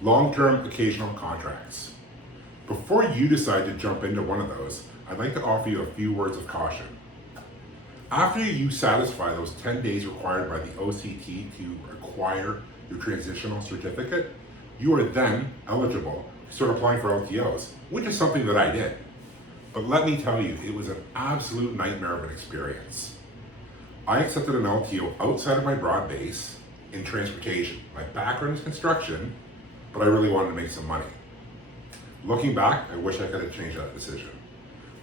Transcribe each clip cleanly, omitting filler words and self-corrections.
Long-term occasional contracts. Before you decide to jump into one of those, I'd like to offer you a few words of caution. After you satisfy those 10 days required by the OCT to acquire your transitional certificate, you are then eligible to start applying for LTOs, which is something that I did. But let me tell you, it was an absolute nightmare of an experience. I accepted an LTO outside of my broad base in transportation. My background is construction, but I really wanted to make some money. Looking back, I wish I could have changed that decision.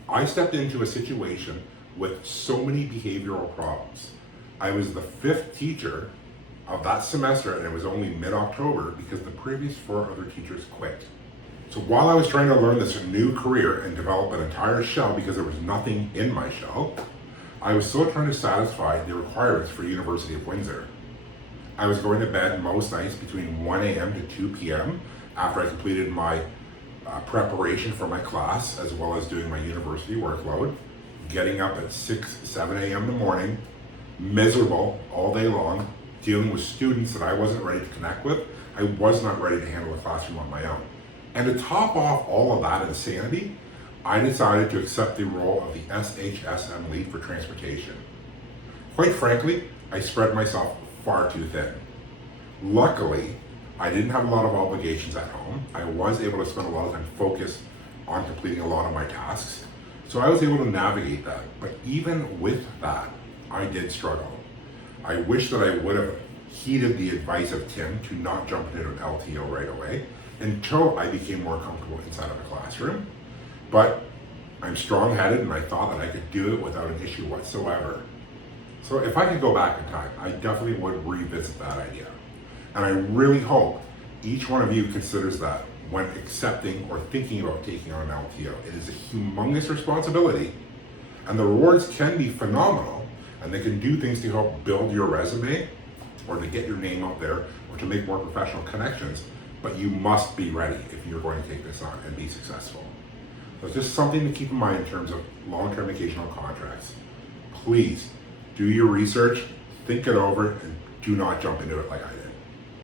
I stepped into a situation with so many behavioral problems. I was the 5th teacher of that semester, and it was only mid-October because the previous 4 other teachers quit. So while I was trying to learn this new career and develop an entire shell because there was nothing in my shell, I was still trying to satisfy the requirements for University of Windsor. I was going to bed most nights between 1 a.m. to 2 p.m. after I completed my preparation for my class, as well as doing my university workload, getting up at 6, 7 a.m. in the morning, miserable all day long, dealing with students that I wasn't ready to connect with. I was not ready to handle a classroom on my own. And to top off all of that insanity, I decided to accept the role of the SHSM lead for transportation. Quite frankly, I spread myself far too thin. Luckily, I didn't have a lot of obligations at home. I was able to spend a lot of time focused on completing a lot of my tasks. So I was able to navigate that. But even with that, I did struggle. I wish that I would have heeded the advice of Tim to not jump into an LTO right away until I became more comfortable inside of a classroom. But I'm strong-headed, and I thought that I could do it without an issue whatsoever. So if I could go back in time, I definitely would revisit that idea. And I really hope each one of you considers that when accepting or thinking about taking on an LTO. It is a humongous responsibility, and the rewards can be phenomenal, and they can do things to help build your resume or to get your name out there or to make more professional connections, but you must be ready if you're going to take this on and be successful. So it's just something to keep in mind in terms of long-term occasional contracts. Please do your research, think it over, and do not jump into it like I did.